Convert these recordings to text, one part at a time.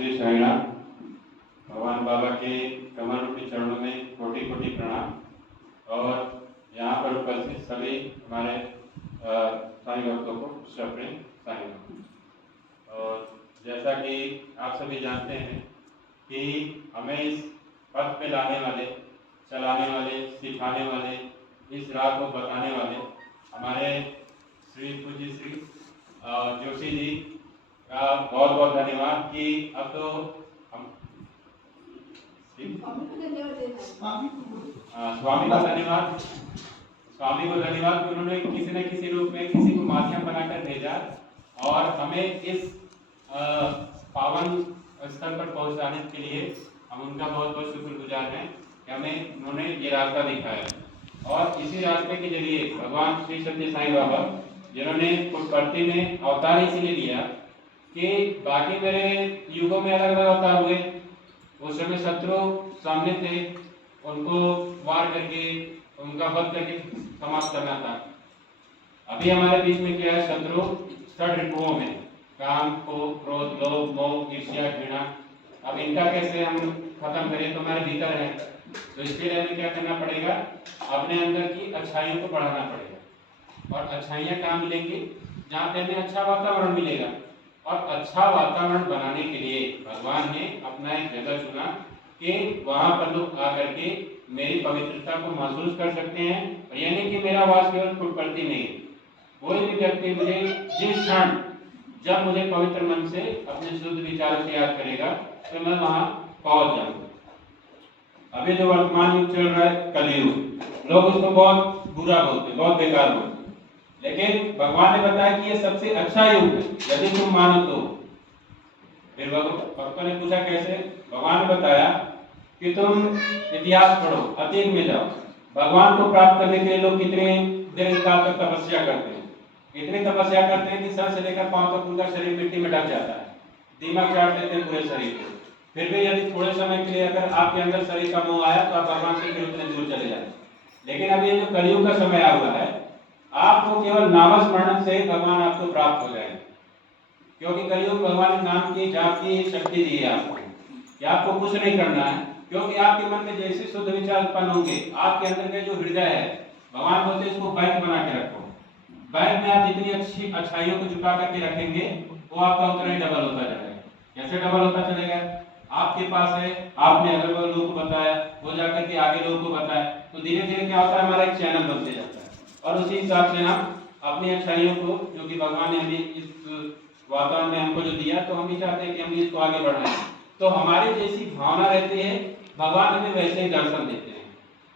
श्री साईनाथ। भगवान बाबा के कमल रूपी चरणों में कोटि कोटि प्रणाम और यहाँ पर उपस्थित सभी हमारे साईं भक्तों को सप्रेम साईं। और जैसा कि आप सभी जानते हैं कि हमें इस पथ पे लाने वाले, चलाने वाले, सिखाने वाले, इस राह को बताने वाले हमारे श्री पूज्य श्री जोशी जी का बहुत बहुत धन्यवाद कि अब तो हम स्वामी को धन्यवाद कि उन्होंने किसी न किसी रूप में किसी को माध्यम बनाकर भेजा और हमें इस पावन स्थल पर पहुंचाने के लिए हम उनका बहुत बहुत शुक्रगुजार हैं कि हमें उन्होंने ये रास्ता दिखाया। और इसी रास्ते के जरिए भगवान श्री सत्य साईं बाबा जिन्होंने पुट्टपर्ती में अवतार इसीलिए लिया कि बाकी मेरे युगों में अलग अलग अवतार हुए, उस समय शत्रु सामने थे, उनको वार करके उनका वध करके समाप्त करना था। अभी हमारे बीच में क्या है, शत्रु षड रिपुओं में काम, क्रोध, लोभ, मोह, ईर्ष्या, घृणा। अब इनका कैसे हम खत्म करें, तो हमारे भीतर है, तो इसके लिए हमें क्या करना पड़ेगा, अपने अंदर की अच्छाइयों को बढ़ाना पड़ेगा। और अच्छाइयाँ कहाँ मिलेंगी, जहाँ पे हमें अच्छा वातावरण मिलेगा। और अच्छा वातावरण बनाने के लिए भगवान ने अपना एक जगह चुना कि वहाँ पर लोग आकर के मेरी पवित्रता को महसूस कर सकते हैं। और यानी कि मेरा वास केवल पुट्टपर्ती नहीं, कोई भी व्यक्ति मुझे जिस क्षण जब मुझे पवित्र मन से अपने शुद्ध विचारों से याद करेगा तो मैं वहाँ पहुँच जाऊँगा। अभी जो वर्तमान युग चल रहा है कलयुग, लोग उसको बहुत बुरा बोलते, बहुत बेकार बोलते, लेकिन भगवान ने बताया कि ये सबसे अच्छा युग है यदि तुम मानो तो। फिर भक्तों ने पूछा कैसे, भगवान ने बताया कि तुम इतिहास पढ़ो, अतीत में जाओ। भगवान को प्राप्त करने के लिए लोग कितने देर काल तक तपस्या करते हैं, इतनी तपस्या करते हैं कि सर से लेकर पांव तक उनका शरीर मिट्टी में ढक जाता है, दिमाग चाट देते हैं पूरे शरीर को। फिर भी यदि थोड़े समय के लिए अगर आपके अंदर शरीर का मोह आया तो आप भगवान से फिर उतने दूर चले जाए। लेकिन अभी ये जो कलयुग का समय आ हुआ है, आपको केवल नामस्मरण से भगवान आपको प्राप्त हो जाएंगे, क्योंकि कलयुग भगवान ने नाम की जाप की शक्ति दी है आपको कि आपको कुछ नहीं करना है। क्योंकि आपके मन में जैसे शुद्ध विचार उत्पन्न होंगे, आपके अंदर के जो हृदय है, भगवान बोलते हैं इसको बैंक बना के रखो। बैंक में आप जितनी अच्छी अच्छाइयों को छुपा करके रखेंगे वो आपका उतना ही डबल होता जाएगा। कैसे डबल होता चलेगा, आपके पास है, आपने अगल बगल लोगों को बताया, वो जाकर के आगे लोगों को बताया, तो धीरे धीरे क्या होता है, हमारा एक चैनल बनते जाता है। और उसी हिसाब से हम अपनी अच्छाइयों को, जो कि भगवान ने हमें इस वातावरण में हमको जो दिया, तो हम भी चाहते हैं कि हम इसको आगे बढ़ाएं। तो हमारी जैसी भावना रहती है, भगवान हमें वैसे ही दर्शन देते हैं।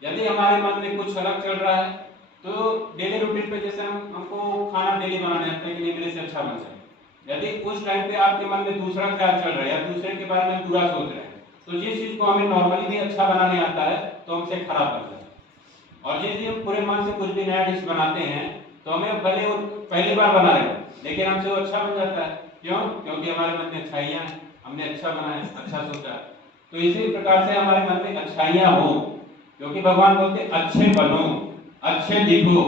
यदि हमारे मन में कुछ अलग चल रहा है तो डेली रूटीन पे जैसे हमको खाना डेली बनाना है कि मेरे से अच्छा बन जाए, यदि उस टाइम पे आपके मन में दूसरा ख्याल चल रहा है या दूसरे के बारे में बुरा सोच रहे हैं, तो जिस चीज को हमें नॉर्मली भी अच्छा बनाने आता है तो हमसे खराब बनता है। और जिस हम पूरे मन से कुछ भी नया डिश बनाते हैं तो हमें भले वो पहली बार बना रहे लेकिन हमसे वो अच्छा बन जाता है। क्यों? क्योंकि हमारे मन में अच्छाइयाँ हैं, हमने अच्छा बनाया, अच्छा सोचा। तो इसी प्रकार से हमारे मन में अच्छाइयाँ हो, क्योंकि भगवान बोलते अच्छे बनो, अच्छे दिखो।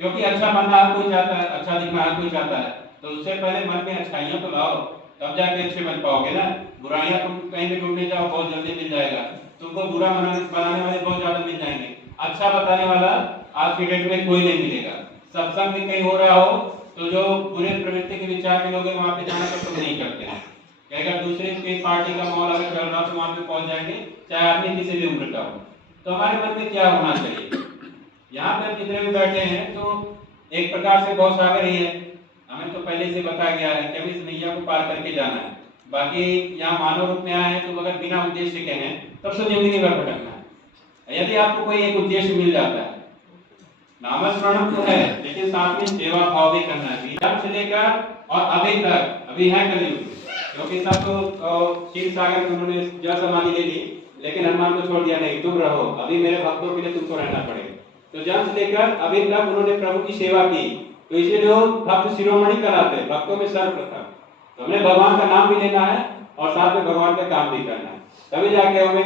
क्योंकि अच्छा बनना हर कोई चाहता है, अच्छा दिखना हर कोई चाहता है, तो उससे पहले मन में अच्छाइयाँ तो लाओ, तब जाके अच्छे बन पाओगे ना। बुराइयाँ तुम कहीं भी ढूंढने जाओ बहुत जल्दी मिल जाएगा, तुमको बुरा बनाने वाले बहुत ज्यादा मिल जाएंगे, अच्छा बताने वाला आज की डेट में कोई नहीं मिलेगा। सत्संग भी कहीं हो रहा हो तो जो बुरे प्रवृत्ति के विचार के लोग हैं वहां पे जाना पसंद नहीं करते हैं, अगर दूसरे की पार्टी का माहौल अगर चल रहा तो वहां पे पहुंच जाएंगे, चाहे आदमी किसी भी उम्र का हो। तो हमारे मन में क्या होना चाहिए, यहाँ पे जितने भी बैठे हैं तो एक प्रकार से बहुत सागर ही है, हमें तो पहले से बताया गया है कि हमें इस नैया को पार करके जाना है। बाकी यहाँ मानव रूप में आए हैं तो अगर बिना उद्देश्य के हैं तब तो जिंदगी भर भटकना है। यदि आपको कोई एक उद्देश्य मिल जाता है, नामस्मरण तो है लेकिन साथ में सेवा भाव भी करना है, जब से लेकर और अभी तक, अभी है कलयुग, क्योंकि सब तो क्षीर सागर में उन्होंने जल समाधि ले ली लेकिन हनुमान को छोड़ दिया, नहीं तुम रहो, अभी मेरे भक्तों के लिए तुमको रहना पड़ेगा। तो जब से लेकर अभी तक उन्होंने प्रभु की सेवा की, तो इसीलिए वो भक्त शिरोमणि कहलाते हैं, भक्तों में सर्वप्रथम। तो हमें भगवान का नाम भी लेना है और साथ में भगवान का काम भी करना है, तभी जाके हमें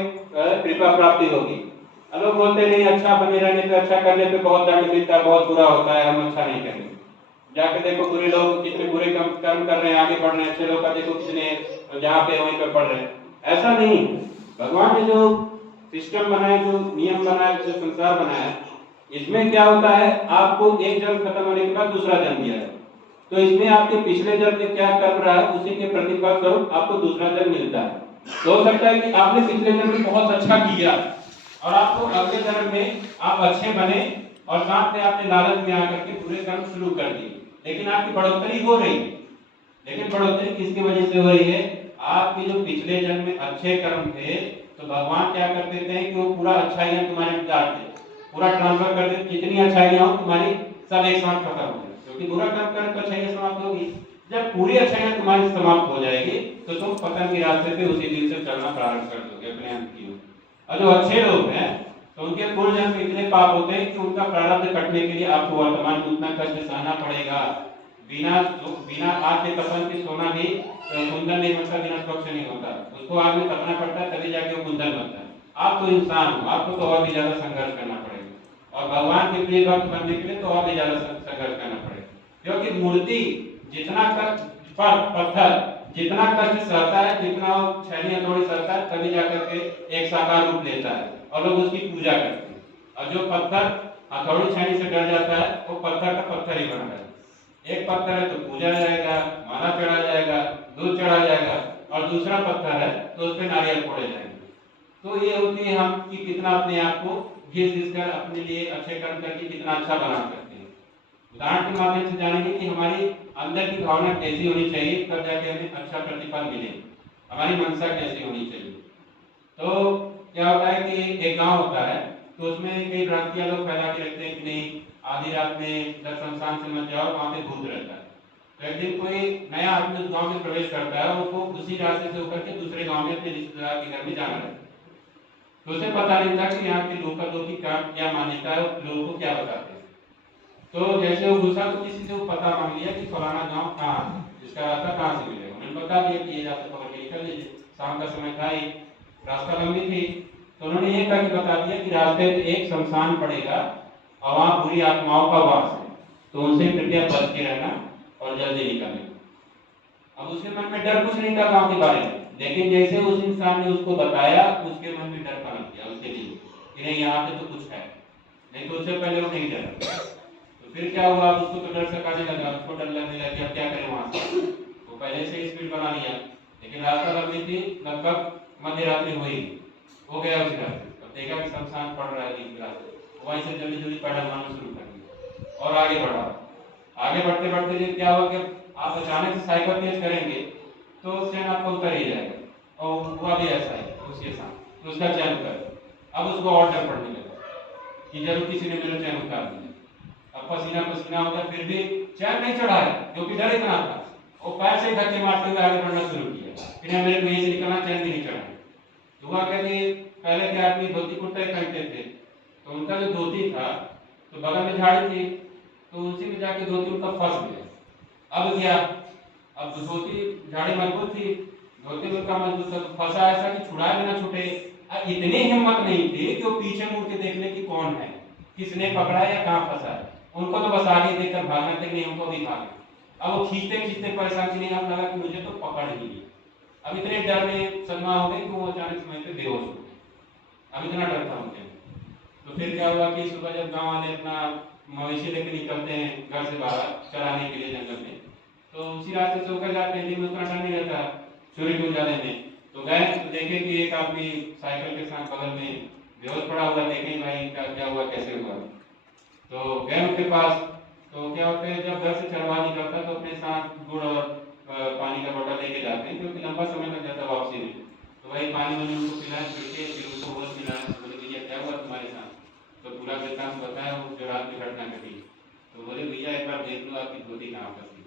कृपा प्राप्ति होगी। लोग बोलते नहीं अच्छा बने रहने पे, अच्छा करने पे बहुत दंड मिलता है, बहुत बुरा होता है, हम अच्छा नहीं करेंगे। जाके देखो बुरे लोग कितने बुरे कर्म कर रहे हैं, आगे बढ़ रहे हैं, अच्छे लोग का देखो कितने तो जहाँ पे वहीं पे पढ़ रहे हैं, ऐसा नहीं। भगवान ने जो सिस्टम बनाया, जो नियम बनाया, जो संसार बनाया, इसमें क्या होता है, आपको एक जन्म खत्म होने के बाद दूसरा जन्म दिया है, तो इसमें आपके पिछले जन्म में क्या कर्म रहा है उसी के प्रतिफल स्वरूप आपको दूसरा जन्म मिलता है। तो हो सकता है कि आपने पिछले जन्म में बहुत अच्छा किया और आपको अगले जन्म में आप अच्छे बने और साथ में आपने लालच में आकर के बुरे कर्म शुरू कर दिए, लेकिन आपकी बढ़ोतरी हो रही है। लेकिन बढ़ोतरी किसकी वजह से हो रही है? आपके जो पिछले जन्म में अच्छे कर्म थे, तो भगवान क्या कर देते हैं कि वो पूरा अच्छाइयां तुम्हारे में डाल दे, पूरा ट्रांसफर कर दे, कितनी अच्छाइयां हो तुम्हारी सब एक साथ खत्म हो जाए, क्योंकि बुरा कर्म करने तो अच्छाइयां समाप्त होगी। जब पूरी अच्छाइयां तुम्हारी समाप्त हो जाएगी तो तुम पतन के रास्ते पे उसी दिन से चलना प्रारंभ कर दोगे अपने अंत की ओर। और जो अच्छे लोग हैं तो उनके पूर्व जन्म में इतने पाप होते हैं कि उनका प्रारब्ध कटने के लिए आपको वर्तमान में उतना कष्ट सहना पड़ेगा। बिना आग के तपन के सोना भी कुंदन नहीं बनता, बिना स्वच्छ नहीं होता, उसको आग में तपना पड़ता है तभी जाके वो कुंदन बनता है। आप तो इंसान हो, आपको तो और भी ज्यादा संघर्ष करना पड़ेगा और भगवान के प्रिय भक्त बनने के लिए तो और भी ज्यादा संघर्ष करना पड़ेगा, क्योंकि मूर्ति जितना कष्ट, पत्थर जितना कष्ट सहता है, जितना छैनी हथौड़ी सहता है, तभी जाकर के एक साकार रूप लेता है और लोग उसकी पूजा करते हैं। और जो पत्थर हथौड़ी छैनी से डर जाता है वो पत्थर का पत्थर ही बना है। एक पत्थर है तो पूजा जाएगा, माला चढ़ा जाएगा, दूध चढ़ा जाएगा, और दूसरा पत्थर है तो उस पर नारियल फोड़े जाएंगे। तो ये होती है हम कि कितना अपने आप को घिस घिस कर अपने लिए अच्छे कर्म करके कितना अच्छा बना सकते हैं। उदाहरण के माध्यम से जानेंगे कि हमारी अंदर की भावना कैसी होनी चाहिए, तब जाके हमें अच्छा प्रतिफल मिले, हमारी मंशा कैसी होनी चाहिए। तो क्या होता है कि एक गांव होता है तो उसमें कई भ्रांतियां लोग फैला के रखते हैं कि नहीं आधी रात में जब शमशान से मत जाओ, वहां पे भूत रहता है। तो एक दिन कोई नया आदमी उस गांव में प्रवेश करता है, उसको उसी रास्ते से होकर के दूसरे गांव में अपने रिश्तेदार के घर में जाना है। तो उसे पता नहीं था कि यहाँ के लोग की क्या मान्यता है, लोगों को क्या बताते हैं। तो जैसे वो घुसा तो किसी से वो पता मांग लिया कि फलाना गांव कहाँ है, इसका रास्ता कहाँ से मिलेगा। उन्होंने बता दिया कि ये रास्ता पकड़ के निकल लीजिए। शाम का समय था ही, रास्ता लंबी थी, तो उन्होंने ये करके बता दिया कि रास्ते में एक शमशान पड़ेगा और वहाँ बुरी आत्माओं का वास है, तो उनसे कृपया बच के रहना और जल्दी निकलना। अब उसके मन में डर कुछ नहीं था गांव के बारे में, लेकिन जैसे उस इंसान ने उसको बताया उसके मन में डर पनप गया उसके लिए कि नहीं यहाँ पे तो कुछ है, नहीं तो उससे पहले वो नहीं डरा। तो फिर क्या हुआ, उसको तो डर सताने लगा, उसको डर लगने लगा कि अब क्या करें वहां से। वो पहले से स्पीड बना लिया, लेकिन रास्ता लंबी थी, लगभग मध्य रात्रि हुई, हो गया उस रास्ते। अब देखा कि शमशान पड़ रहा है बीच रास्ते, वहीं से जल्दी जल्दी पैदल मारना शुरू कर दिया और आगे बढ़ा। आगे बढ़ते बढ़ते क्या हुआ कि आप अचानक से साइकिल तेज करेंगे तो चैन आपका उतर ही जाएगा, और हुआ भी ऐसा है उसके साथ, तो उसका चैन उतर। अब उसको और डर पड़ने लगा कि जरूर किसी ने मेरा चैन उतार दिया। अब पसीना पसीना हो गया, फिर भी चैन नहीं चढ़ा है, क्योंकि डर इतना था। वो पैर से धक्के मारते हुए आगे बढ़ना शुरू किया, फिर मेरे को यहीं से निकलना, चैन भी नहीं चढ़ा। तो हुआ क्या कि पहले के आदमी धोती कुर्ता पहनते थे, तो उनका जो धोती था तो बगल में झाड़ी थी, तो उसी में जाके धोती उनका फंस गया। अब क्या, अब धोती झाड़ी मजबूत थी, धोती में उनका मजबूत था, तो फंसा ऐसा कि छुड़ाए बिना छूटे। अब इतनी हिम्मत नहीं थी कि वो पीछे मुड़ के देख ले कि कौन है, किसने पकड़ा या कहाँ फंसा है। उनको तो बस आगे देखकर भागना था, नहीं हमको भी भागना। अब वो खींचते खींचते परेशान, नहीं अब लगा कि मुझे तो पकड़ ही लिया। अब इतने डर में सदमा हो गए कि वो अचानक समय पे बेहोश हो गए। अब इतना डर था उनके। तो फिर क्या हुआ कि सुबह जब गांव वाले अपना मवेशी लेकर निकलते हैं घर से बाहर चराने के लिए जंगल में, तो उसी रास्ते से होकर जाते हैं, दिन में उतना डर नहीं रहता सूर्य के उजाले में। तो गए तो देखे कि एक आदमी साइकिल के साथ बगल में बेहोश पड़ा हुआ, देखें भाई क्या हुआ, कैसे हुआ। तो गए उनके पास, तो क्या होता है जब घर से चरवा निकलता तो अपने साथ गुड़ और पानी का बोतल लेके जाते हैं, क्योंकि लंबा समय लग जाता है वापसी में। तो वही पानी वानी उनको पिलाए, फिर उनको होश मिलाया, बोले भैया क्या हुआ तुम्हारे साथ, तो पूरा वृत्तांत बताया वो जो रात में घटना घटी। तो बोले भैया एक बार देख लो आपकी धोती कहाँ फंसी।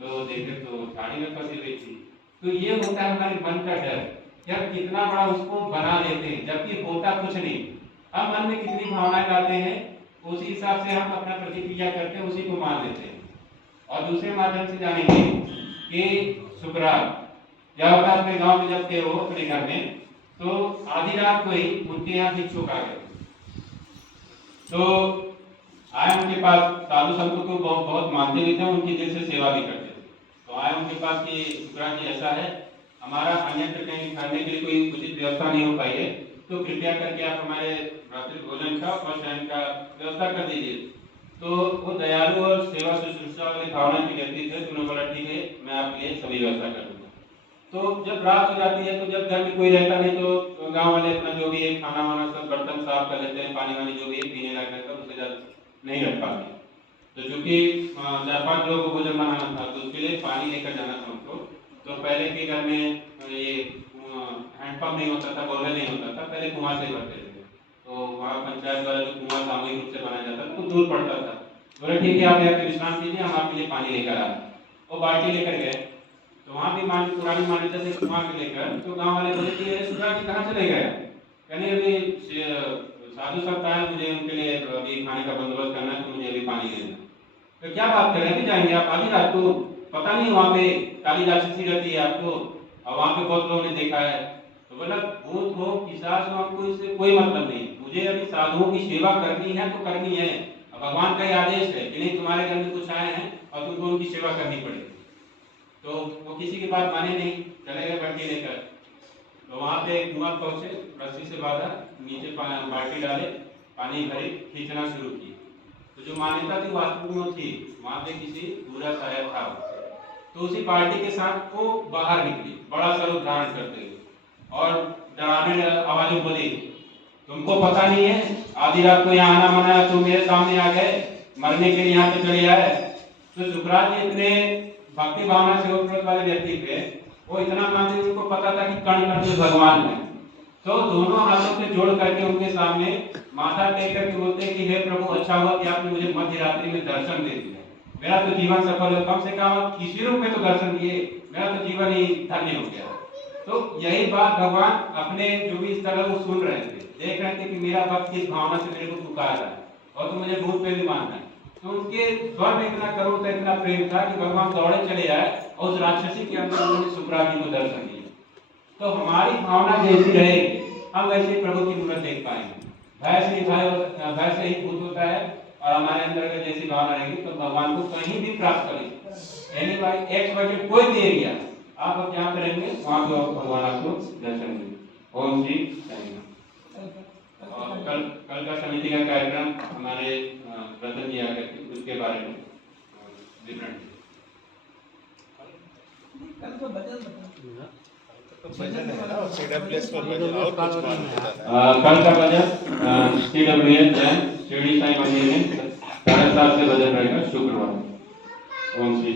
तो देखे तो झाड़ी में फंसी हुई थी। तो ये होता है हमारे मन का डर, जब कितना बड़ा उसको बना लेते हैं जबकि होता कुछ नहीं। हम मन में कितनी भावनाएं लाते हैं, उसी हिसाब से हम अपना प्रतिक्रिया करते हैं, उसी को मान लेते हैं। और दूसरे माध्यम से जानेंगे कि सुकरात क्या होता है। अपने गांव में जब थे वो अपने घर में, तो आधी रात को ही उनके यहाँ भिक्षुक आ गए। तो आए उनके पास, साधु संतों को बहुत मानते भी थे, उनकी दिल से सेवा भी करते थे। तो आए उनके पास कि सुकरात जी ऐसा है हमारा अन्यत्र कहीं खाने के लिए कोई उचित व्यवस्था नहीं हो पाई है, तो कृपया करके आप हमारे रात्रि भोजन का और शयन का व्यवस्था कर दीजिए। तो वो दयालु और सेवा शुश्रूषा वाली भावना की व्यक्ति थे, तो उन्होंने बोला ठीक है, मैं आपके लिए सभी व्यवस्था कर दूंगा। तो जब रात हो जाती है, तो जब घर में कोई रहता नहीं, तो गांव वाले अपना जो भी है खाना वाना सब बर्तन साफ कर लेते हैं, पानी वानी जो भी है पीने लायक रहता है उसे ज्यादा नहीं रख पाते। तो चूंकि 4-5 लोगों को भोजन बनाना था, तो उसके लिए पानी लेकर जाना था उनको। तो पहले के घर में ये हैंडपंप नहीं होता था, बोरवेल नहीं होता था, पहले कुआं से भरते थे। तो वहाँ पंचायत द्वारा जो कुआं सामूहिक रूप से बनाया जाता था, तो दूर पड़ता था। बोले ठीक है, आप यहाँ पे विश्राम कीजिए, हम आपके लिए पानी लेकर आए। वो बाल्टी लेकर गए, तो वहाँ भी पुरानी मान्यता से कुआं से लेकर, तो गाँव वाले बोले कि सुधा जी कहाँ चले गए? कहने अभी साधु संत आए, मुझे उनके लिए अभी खाने का बंदोबस्त करना है, तो मुझे अभी पानी लेना। तो क्या बात कर रहे हैं, जाएंगे आप आधी रात को? पता नहीं वहाँ पे काली राक्षसी रहती है आपको, और वहाँ पे बहुत लोगों ने देखा है। तो बोला भूत हो पिशाच हो, आपको इससे कोई मतलब नहीं, मुझे अभी साधुओं की सेवा करनी है तो करनी है। भगवान का ही आदेश है कि नहीं, तुम्हारे घर में कुछ आए हैं और तुमको उनकी सेवा करनी पड़ेगी। तो वो किसी की बात माने नहीं, चले गए बल्टी लेकर। तो वहाँ पे कुआं पहुंचे, रस्सी से बांधा, नीचे बाल्टी डाले, पानी भरे, खींचना शुरू किए। तो जो मान्यता थी वास्तव में थी, वहाँ पे किसी बुरा साया था। तो उसी पार्टी के साथ वो बाहर निकली, बड़ा सा रूप धारण करते हुए, और डराने आवाजों बोली, तुमको पता नहीं है आधी रात को यहाँ आना मना, तुम मेरे सामने आ गए, मरने के लिए यहाँ पे चले आए। तो सुकरात जी इतने भक्ति भावना से उपलब्ध वाले व्यक्ति थे, वो इतना मानते, उनको पता था कि कण कण में भगवान है। तो दोनों हाथों से जोड़ करके उनके सामने माथा टेक करके बोलते हैं कि हे प्रभु, अच्छा हुआ कि आपने मुझे मध्य रात्रि में दर्शन दे दिया, मेरा तो जीवन सफल है, कम से कम किसी रूप में तो दर्शन दिए, मेरा तो जीवन ही धन्य हो गया। तो यही बात भगवान अपने जो भी इस तरह वो सुन रहे थे, देख रहे थे कि मेरा भक्त किस भावना से मेरे को पुकार रहा है, और तो मुझे भूत पे भी मानना है। तो उनके स्वर में इतना करुण था, इतना प्रेम था कि भगवान दौड़े चले आए और उस राक्षसी के अंदर उन्होंने सुकरात जी को दर्शन दिया। तो हमारी भावना जैसी रहे, हम वैसे प्रभु की मूर्त देख पाएंगे। भय से ही भूत होता है, और हमारे अंदर अगर जैसी भावना रहेगी तो भगवान को कहीं भी प्राप्त करेंगे। Any by X Y Z कोई भी एरिया आप अब जहाँ पे रहेंगे, वहाँ पे भगवान आपको दर्शन देंगे। ओम श्री साईं। और कल का समिति का कार्यक्रम हमारे रतन जी आकर के उसके बारे में विवरण। कल तो भजन कल का भजन CWS जैन शिरडी साईं मंदिर में 7:30 से भजन रहेगा शुक्रवार। ओम श्री